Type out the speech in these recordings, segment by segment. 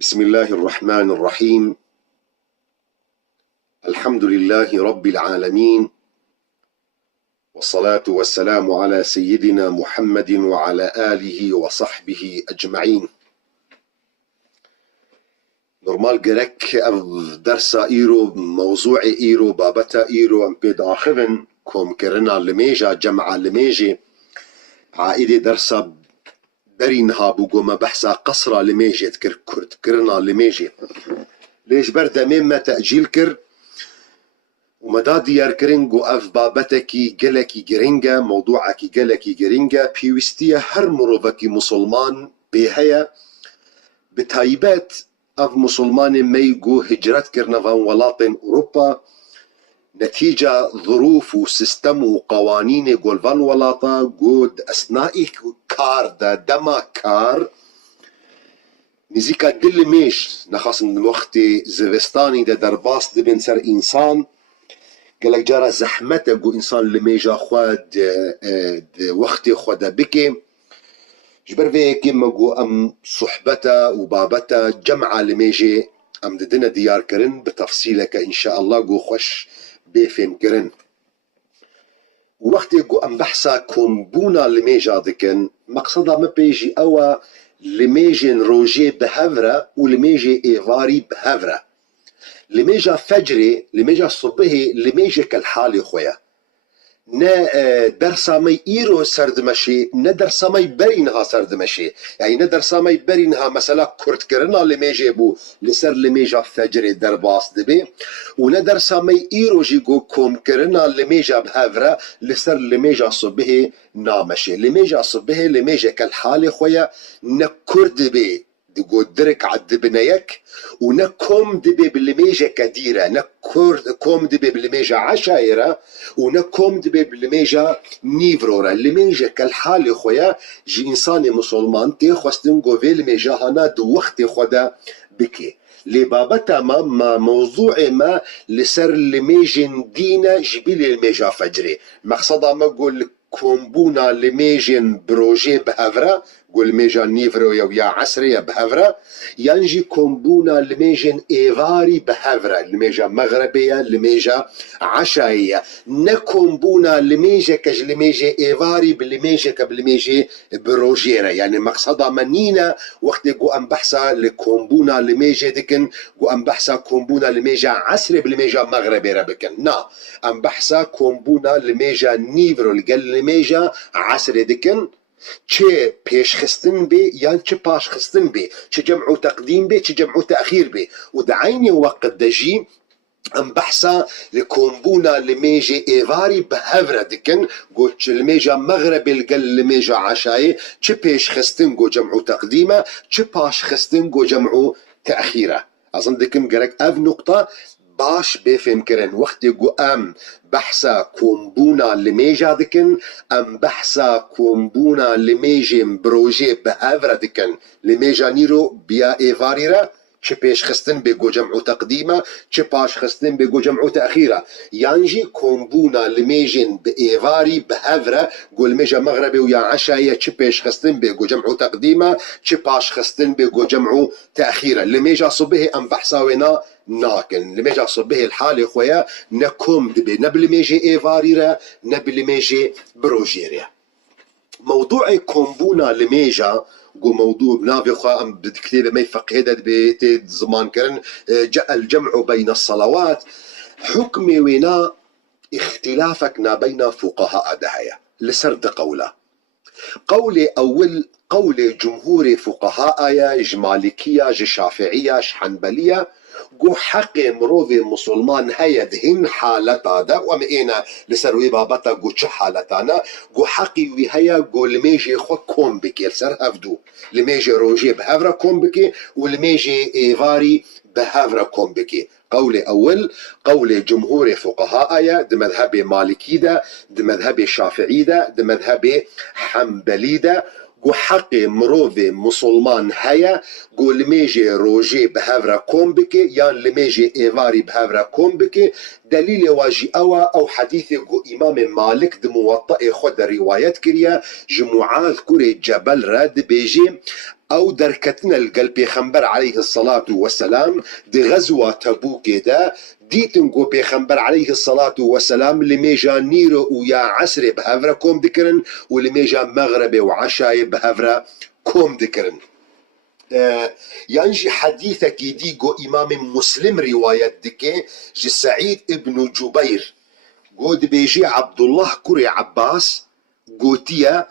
بسم الله الرحمن الرحيم. الحمد لله رب العالمين، والصلاة والسلام على سيدنا محمد وعلى آله وصحبه أجمعين. نورمال جرك درسا إيرو موضوع إيرو بابتا إيرو أم بيد آخرن كوم كرنا لميجا جمع لميجي عائدة درسا برينها بقوم بحثا قصرة لميجي كرد كرنا لميجي ليش بردا مما تأجيل كر ومدا ديار كرنجو اف بابتكي جلكي جرينجا موضوعكي جلكي جرينجا بيوستيا هر مروفكي مسلمان بهيا بتايبات اف مسلمان ميجو هجرت كرنا فان ولاطن اوروبا نتيجة ظروف وسيستم وقوانين جول فان ولاطا جود اثناء كار دا دما كار نزيكا دل ميش نخاص وقتي زفستاني دا درباس دبن سر انسان قالك جارة زحمته جو انسان لميجا خواد وقتي خودا بكي جبر في كيما جو ام صحبته وبابته جمعة لميجي ام ددنا ديار كرن بتفصيلك ان شاء الله جو خوش بيفهم كرن ووقتي جو ام بحثا كومبونا لميجا دكن مقصدها ما بيجي اوا لميجن روجي بهفرة ولميجي ايفاري بهفرة لميجا فجري لميجا صبحي لميجا كالحالي خويا نا درسامي ايرو سردمشي نا درسامي برينها سردمشي يعني نا درسامي برينها مثلا كرت كرنا لميجا بو لسر لميجا فجري درباس دبي ونا درسامي ايرو جيجو كوم كرنا لميجا بهافرا لسر لميجا صبحي نامشي لميجا صبحي لميجا كالحالي خويا نا كرد بي دقو درك عد بنيك ونكم دبي بالميجا كديرة نكم دبي بالميجا عشايرة ونكم دبي بالميجا نيفرورة الميجا كالحال خويا جي إنسان مسلمان تي خواستن قوفي الميجا هنا دو وقت خودا بكي لبابتا ما موضوع ما لسر الميجن دينا جبيل الميجا فجري مقصدا ما قول كومبونا لميجن بروجي بهفرة قول ميجا نيفرو يا عسرية بهفرة ينجي كومبونا لميجن ايفاري بهفرة لميجا مغربية لميجا عشائية نكومبونا لميجا كج لميجا ايفاري بالميجا كبلميجا بروجيرة يعني مقصدها منينا وقت قو ام بحثا لكومبونا لميجا دكن قو ام بحثا كومبونا لميجا عسري بالميجا مغربي ربكن نا ام بحثا كومبونا لميجا نيفرو لقل لميجا عسري دكن چه پیش خستن بي يعني چه باش خستن بي چه جمع تقديم بي چه جمع تأخير بي ودعيني وقت دجي ام بحثا لكومبونا لميجي ايفاري بهفرة دكن قو چه لميجا مغربي لقل لميجا عشاي چه پیش خستن قو جمع تقديمه چه باش خستن قو جمع تأخيره اظن دكم قرق اف نقطة باش بفهم كرن وقت جو ام بحثا كومبونا لميجا دكن ام بحثا كومبونا لميجي بروجي بهافرا دكن لميجا نيرو بيا ايفاريرا چه پیش خستن بگو جمع تقديمه چه باش خستن بگو جمع تأخيره يانجي كومبونا لميجن بإيفاري بهفرة قول ميجا مغربي ويا عشاية چه پیش خستن بگو جمع تقديمه چه باش خستن بگو جمع تأخيره لميجا صبحي ام بحثاونا ناكن لميجا صبحي الحالي خويا نكم دبي نبل ميجي إيفاريرا نبل ميجي بروجيريا موضوع كومبونا لميجا قو موضوع بنافي خا ام بكتيبه ما يفق هذا بيت زمان كرن الجمع بين الصلوات حكمي ونا اختلافك بين فقهاء دهيا لسرد قولي اول قول جمهور فقهاء يا مالكيه شافعيه حنبليه جو حق مروفي مسلمان هيا دهن حالتا دا ومئينا لسروي بابتا جو چه حالتانا جو حقي وي هيا جو لميجي خو كوم بكي لسر هفدو لميجي روجي بهفرا كوم بكي ولميجي ايفاري بهفرا كوم بكي قولي أول قول جمهور فقهاء يا ده مذهب مالكي ده ده مذهب شافعي ده ده مذهب حنبلي ده جو حق مروفي مسلمان هيا جو لميجي روجي بهافرا كوم بكي يان لميجي ايفاري بهافرا كوم بكي دليل واجي او حديث جو امام مالك د موطئ خد روايات كريا جمعات كوري جبل راد بيجي او دركتنا القلب بيخنبر عليه الصلاة والسلام دي غزوة تبوك دا ديتنقو بيخنبر عليه الصلاة والسلام لميجا نيرو ويا عسر بهفرة كوم ذكرن ولميجا مغربي وعشاي بهفرة كوم ذكرن. ينجي حديثك يديقو إمام مسلم رواية دكي جي سعيد ابن جبير قود بيجي عبد الله كري عباس قوتيا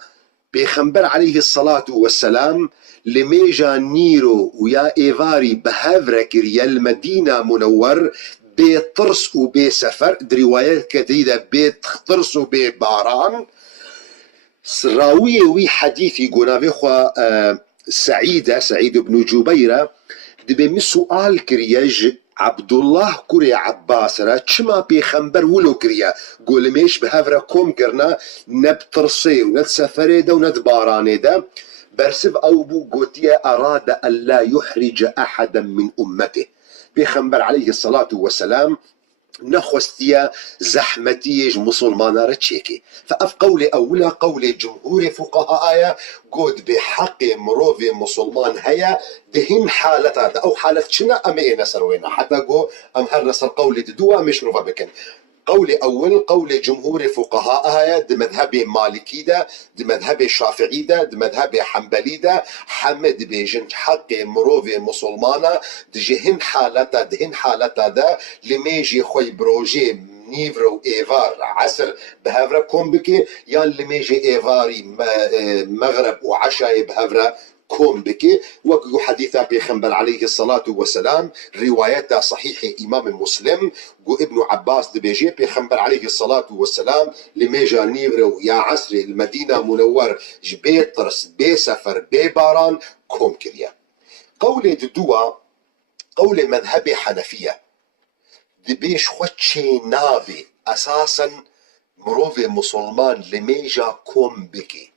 بيخنبر عليه الصلاة والسلام لميجا نيرو ويا إيفاري بهافرا كريا المدينة منور بيت طرس وبي سفر روايات كثيرة بيت طرس وبي باران راوية وي حديثي قونا خوا سعيد بن جبيرة دبي سؤال كرياج عبد الله كوري عباس را چما بيخنبر ولو كريا قول ميش بهافرا كوم كرنا نبترسي وند سفري دا وند باراني دا برسف او بو قوتيا اراد ان لا يحرج احدا من امته بيخنبر عليه الصلاة والسلام نخوستيا زحمتيج مسلمانا رتشيكي فاف قولي اولا قولي جمهور فقهاء آية قد بحق مروفي مسلمان هيا دهن حالتا او حالة شنا ام ايه نسر وينا حتى قو ام هر نسر قولي دوا مش نوفا بكن قولي اول قولي جمهور فقهاء آية دي مذهبي مالكي دا دي مذهبي شافعي دا دي مذهبي حنبلي دا حمد بيجن حق مروفي مسلمانا دهن حالتا دا لميجي خوي بروجي نيفرو ايفار عصر بهافرا كوم بكي يان لميجي ايفاري مغرب وعشاء بهافرا كوم بكي وكو حديثة بيخنبر عليه الصلاة والسلام رواية صحيح إمام مسلم قو ابن عباس دبيجي بيخنبر عليه الصلاة والسلام لميجا نيفرو يا عصر المدينة منور جبي طرس بي سفر بي باران كوم كريا قولي دوا قولي مذهبي حنفية دبيش خوتشي نافي أساسا مروفي مسلمان لميجا كوم بكي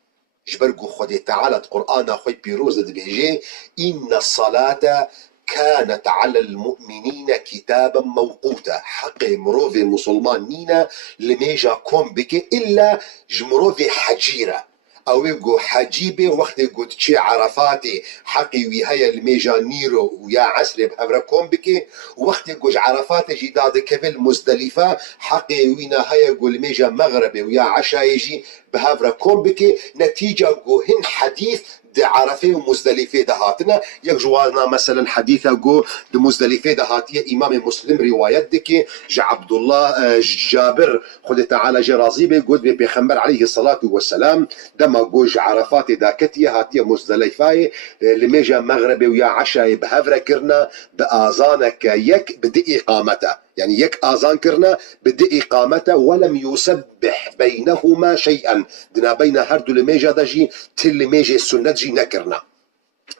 جبرقو خدي تعالى القرآن خوي بيروز دبيجي إن الصلاة كانت على المؤمنين كتابا موقوتا حق مروفي مسلمان نينا لميجا كوم بكي إلا جمروفي حجيرة او يقو حجيبه وقت يقو تشي عرفاتي حقي ويهيا الميجا نيرو ويا عسري بهفرا كوم بكي وقت يقو عرفاتي جداد كفل مزدلفة حقي وينا هيا يقو الميجا مغربي ويا عشا يجي بهفرا كوم بكي نتيجة يقو هن حديث دي عرفه ومزدلفه دهاتنا يجوانا مثلا حديثه جو دي مزدلفه دهاتيه امام مسلم روايات دكي جا عبد الله جابر خد تعالى جرازي بيقول بيخمر عليه الصلاه والسلام دما جوج عرفات داكتيه هاتيه مزدلفه لميجا مغربي ويا عشاء بهفره كرنا باذانك يك بدي اقامته يعني يك آذان كرنا بدي إقامته ولم يسبح بينهما شيئا دنا بين هردو لميجا دجي تل ميجي السنة جي نكرنا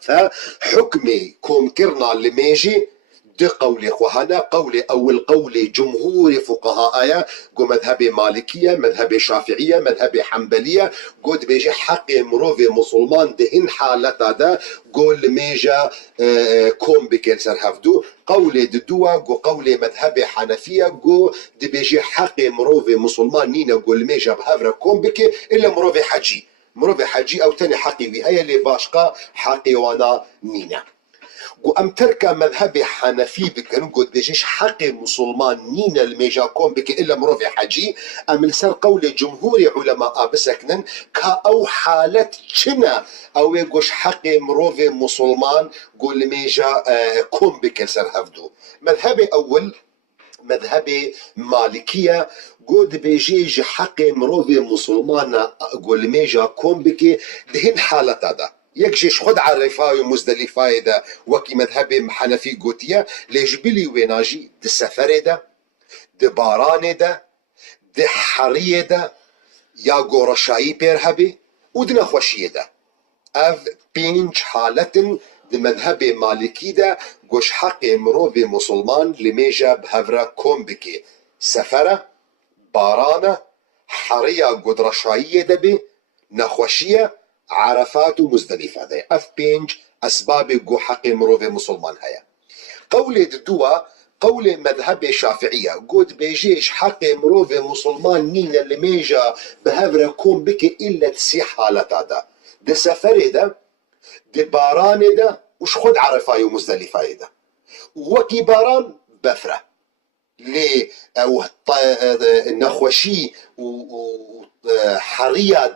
فحكمي كوم كرنا لميجي دي قولي خوهانا قولي أول قولي جمهور فقهاء آية قو مذهبي مالكية مذهبي شافعية مذهبي حنبلية قود بيجي حق مروفي مسلمان دهن حالتا دا قول لميجا كوم بكين سر هفدو قولي ددوا قو قولي مذهبي حنفية قو دي بيجي حق مروفي مسلمان نينا قول لميجا بهفرا كوم بكي إلا مروفي حجي مروفي حجي أو تاني حقي وهي اللي باشقا حقي وانا نينا وأم تركا مذهبي حنفي بكن قد بيجيش حق مسلمان نين الميجا كوم بك إلا مروفي حجي أم لسر قول جمهور علماء بسكنن كأو حالة شنا أو يقوش حق مروفي مسلمان قول ميجا كوم بك لسر هفدو مذهبي أول مذهبي مالكية قد بيجيش حق مروفي مسلمان قول ميجا كوم بك دهن حالة هذا يكجيش خد عرفاي ومزدلفاي دا وكي مذهبي حنفي قوتية ليجبلي ويناجي دي سفر دا دي باران دا دي حرية دا يا قرشاي بيرهبي ودنا خوشية دا اف بينج حالة دي مذهبي مالكي دا قوش حق مروفي مسلمان لميجا بهفرا كوم بكي سفرة بارانة حرية قدرشاية دا بي نخوشية عرفات ومزدلفة هذا اف بينج اسباب جو حق مروفي مسلمان هيا قولي دوا قولي مذهب شافعية قد بيجيش حق مروفي مسلمان نين اللي ميجا بهفرا كوم بك الا تسي حالة هذا ده سفري ده دي باران ده وش خد عرفاي ومزدلفة ده وكي باران بفرة لي او نخوشي وحرية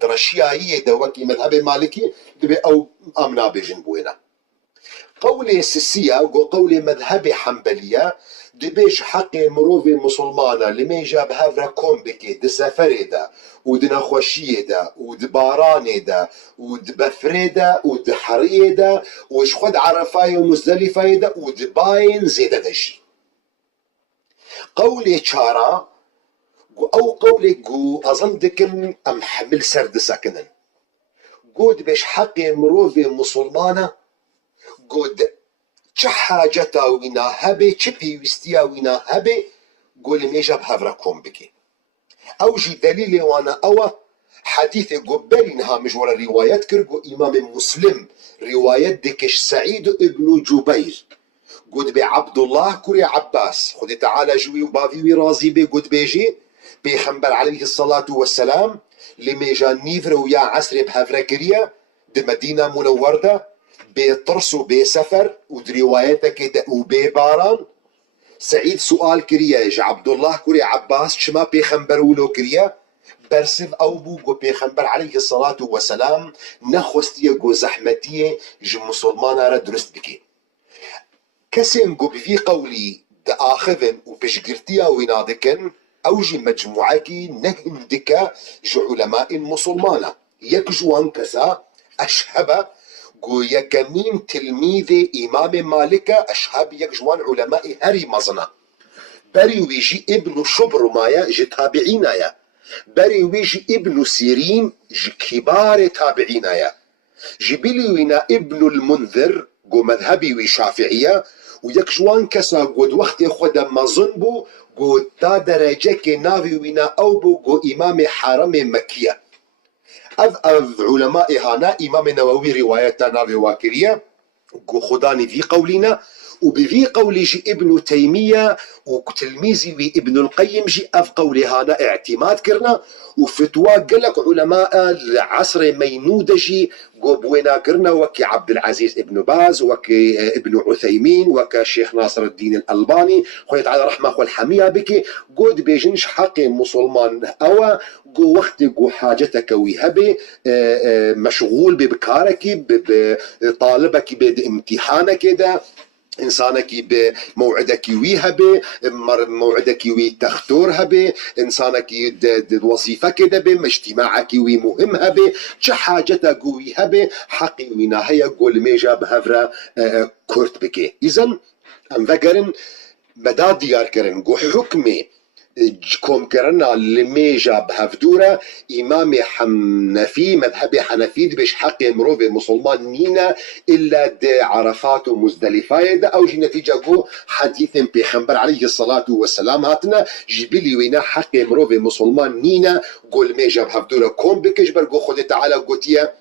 درشية هي ده وكي مذهب مالكي دبي او امنا بيجن بوينا قولي سسية وقولي مذهب حنبلية دبيش حقي مروفي مسلمانة لمي جاب هافرا كومبكي دي سفري دا ودي نخوشي دا ودي باراني دا ودي بفري دا ودي حرية دا وش خد عرفاي ومزدلفة دا ودي باين زيادة دجي قولي چارا او قولي قو اظن دكن ام حمل سرد ساكنن قود بيش حقي مروفي مسلمانة قود چه حاجتا وینا هبه چه پیوستیا وینا هبه قول ميجا بهافرا كوم بكي او جي دليل وانا او حديث قبل انها مجور روايات كرقو امام مسلم روايات دكش سعيد ابن جبير قد بعبد الله كري عباس خد تعالى جوي وبافي رازي بي قد بيجي بيخنبر عليه الصلاة والسلام لميجا نيفر ويا عسر بهافرا كريا دي مدينة منوردة بيطرس وبيسفر ودروايته كده وبيباران سعيد سؤال كريا اج عبد الله كري عباس شما بيخنبر ولو كريا برسف او بو بيخنبر عليه الصلاة والسلام نخوستيه جو زحمتيه ج مسلمان را درست بكي كسين جو بفي قولي دا اخذن وبشقرتيا وينادكن او جي مجموعكي نهندكا جو علماء مسلمانة يكجوان كسا اشهبه قو يكمين تلميذ إمام مالك أشهاب يكجوان علماء هري مزنا بري ويجي ابن شبر مايا جي تابعينايا بري ويجي ابن سيرين جي كبار تابعينايا جبلي وينا ابن المنذر قو مذهبي وشافعية ويكجوان كسا قود وقت خدا مظنبو قو تا درجة ناوي وينا أوبو قو إمام حرم مكية اذ علماء هانا امام نووي روايتنا رواكرية قو خداني في قولنا وبفي قولي جي ابن تيمية وتلميذي ابن القيم جي اف قولي هانا اعتماد كرنا وفتوى قلك علماء العصر مينودة جي قو بوينا كرنا وكي عبد العزيز ابن باز وكي ابن عثيمين وكي شيخ ناصر الدين الألباني خويت على رحمة والحمية بكي قود بيجنش حقي مسلمان او قو وقت قو حاجتك ويهبي مشغول ببكارك بطالبك بامتحانك ده انسانك بموعدك ويهبه موعدك وتختورها انسانك وظيفك دبه اجتماعك ومهم هبه چه حاجتك ويهبه حقي ونهاية قول ميجا بهفرا كورت بكي اذن ام ذكرن مدى ديار كرن قو حكمي كوم كرنا لميجا بهفدورة إمام حنفي مذهبي حنفي بيش حق مروف مسلمان نينا إلا دي عرفات ومزدلفة دا أو جي نتيجة قو حديث بيخنبر عليه الصلاة والسلام هاتنا جبلي وينا حق مروف مسلمان نينا قول ميجا بهفدورة كوم بكجبر قو خد تعالى قوتيا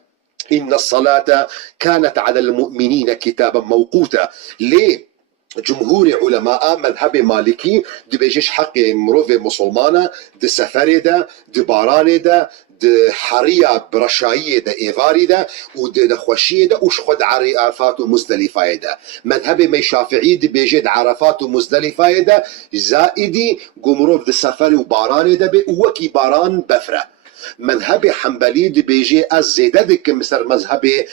إن الصلاة كانت على المؤمنين كتابا موقوتا ليه جمهور علماء مذهب مالكي دي بيجيش حق مروفي مسلمانة دي سفري دا دي باراني دا دي حرية برشاية دا إيغاري دا ودي نخوشية دا وش خد عرفات ومزدلفة دا مذهب مي شافعي دي بيجيد عرفات ومزدلفة دا زائدي قمروف دي سفري وباراني دا بي وكي باران بفرة مذهب حنبلي دي بيجي الزيادة ديك مثل مذهب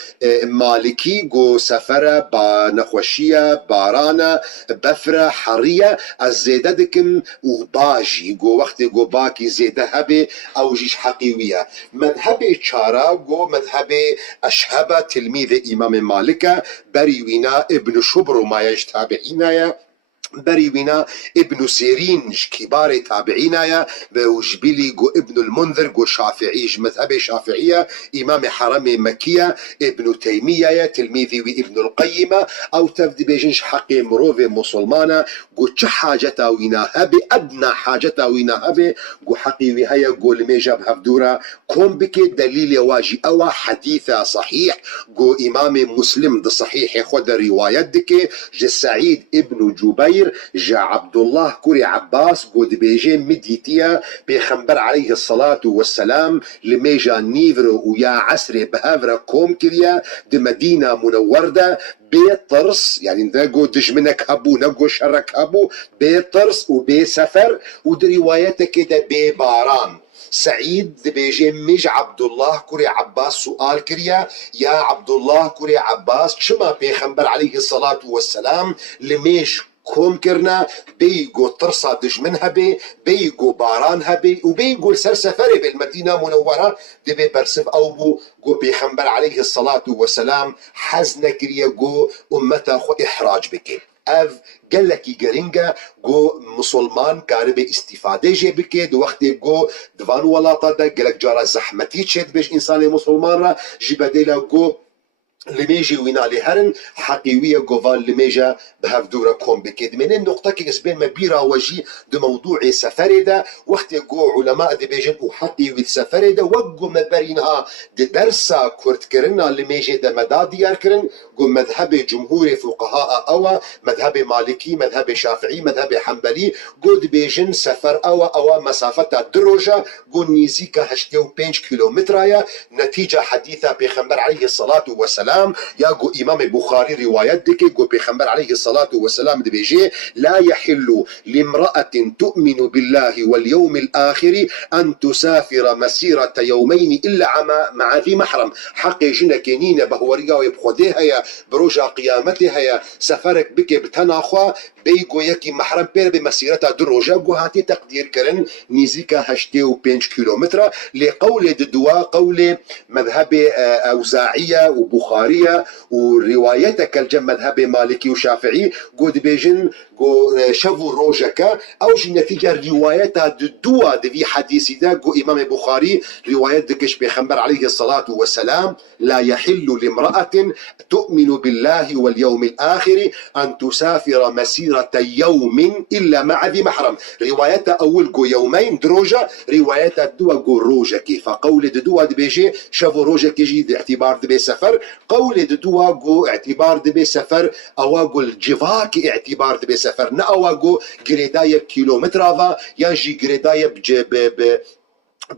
مالكي جو سفرة بنخوشية بارانا بفرة حرية الزيادة ديك وباجي جو وقت جو باكي زيادة هبي او جيش حقيوية مذهب چارا جو مذهب اشهب تلميذ امام مالك بريوينا ابن شبر وما يجتابعينا بريوينا ابن سيرين كبار تابعينا وجبلي جو ابن المنذر جو شافعي مذهب شافعية إمام حرم مكية ابن تيمية تلميذي وابن القيم أو تفدي بيجنش حقي مروفي مسلمانة جو چه حاجتا وينا هبي أدنى حاجتا وينا هبي جو حقي وهي جو الميجا بهفدورة كون بكي دليل واجي أو حديثة صحيح جو إمام مسلم ده صحيح خد روايات دكي سعيد ابن جبير صغير جا عبد الله كوري عباس قد بيجي مديتيا بيخنبر عليه الصلاة والسلام لميجا نيفرو ويا عسري بهافرا كوم كريا دي مدينة منوردة بيطرس يعني نقو دجمنك هبو نقو شرك هبو بيطرس وبيسفر ودي روايته كده بباران سعيد دبيجي ميج عبد الله كوري عباس سؤال كريا يا عبد الله كوري عباس شما بيخنبر عليه الصلاة والسلام لميش كوم كرنا بيجو ترصى دجمن هبي بيجو باران هبي وبيجو سرسفري بالمدينة منورة دبي برسف أو بو جو بيخنبر عليه الصلاة والسلام حزن كريا جو أمتا خو إحراج بكي اف گلکی گرینگا گو مسلمان کاربه استفاده جه بکه دو وقتی گو دوان ولاتا دا گلک جارا زحمتی چید بیش انسان مسلمان را جبدیلا گو لميجي وينا لهرن حقيوية جوفان لميجا بهاف دورة كوم بكيد من النقطة كي اسبين مبيرا وجي دو موضوع سفر دا وقت يقو علماء دي بيجن وحقيوي سفر دا وقو مبرينها دي درسا كورت كرنا لميجي دا مدا ديار كرن قو مذهب جمهور فقهاء أوا مذهب مالكي مذهب شافعي مذهب حنبلي قو دي بيجن سفر أوا مسافة دروجة قو نيزيكا 85 كيلومترايا نتيجة حديثة بيخنبر عليه الصلاة والسلام يا جو إمام بخاري روايات ديكي جو بيخنبر عليه الصلاة والسلام دي بيجي لا يحل لامرأة تؤمن بالله واليوم الآخر أن تسافر مسيرة يومين إلا مع ذي محرم حق جنة كنينة بهوريا ويبخديها يا بروجا قيامتها يا سفرك بك بتناخوا بيجو يكي محرم بير بمسيرة دروجة جو هاتي تقدير كرن نيزيكا 85 كيلومتر لقول ددوا قول مذهب أوزاعية وبخارية وروايتك الجم مذهب مالكي وشافعي قد بيجن شافوا روجك أو جي نتيجة روايتها ددوا دي حديثي دا قو إمام بخاري روايات دكش بيخنبر عليه الصلاة والسلام لا يحل لامرأة تؤمن بالله واليوم الآخر أن تسافر مسيرة يوم إلا مع ذي محرم روايتها أول قو يومين دروجة روايتها دوا قو روجك فقول ددوا دي بيجي شافوا روجك يجي دي اعتبار دي سفر قول ددوا قو اعتبار دي سفر أواقو الجفاك اعتبار دي سفر نا أواقو قريداية كيلومترافا ينجي قريداية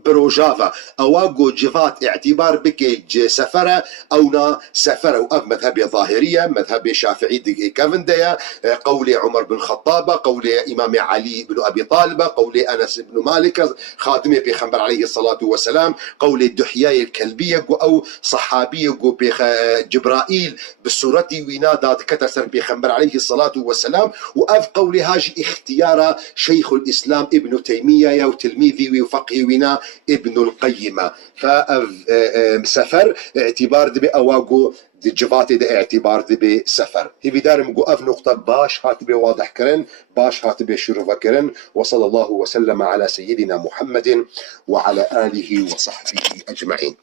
بروجافا أواقو جفات اعتبار بكي سفرة أو نا سفرة وأب مذهب ظاهرية مذهب شافعي كافنديا قول عمر بن خطابة قول إمام علي بن أبي طالب قول أنس بن مالك خادم بيخنبر عليه الصلاة والسلام قول الدحياء الكلبية أو صحابية جبرائيل بالسورة وينادات كتسر بيخنبر عليه الصلاة والسلام وأف قول هاجي اختيار شيخ الإسلام ابن تيمية وتلميذي وفقه وينا ابن القيم فسفر اعتبار دبي أواقو دي جفاتي دي اعتبار دبي سفر هي بدار مقو أف نقطة باش هاتبي واضح كرن باش هاتبي شروع كرن وصلى الله وسلم على سيدنا محمد وعلى آله وصحبه أجمعين.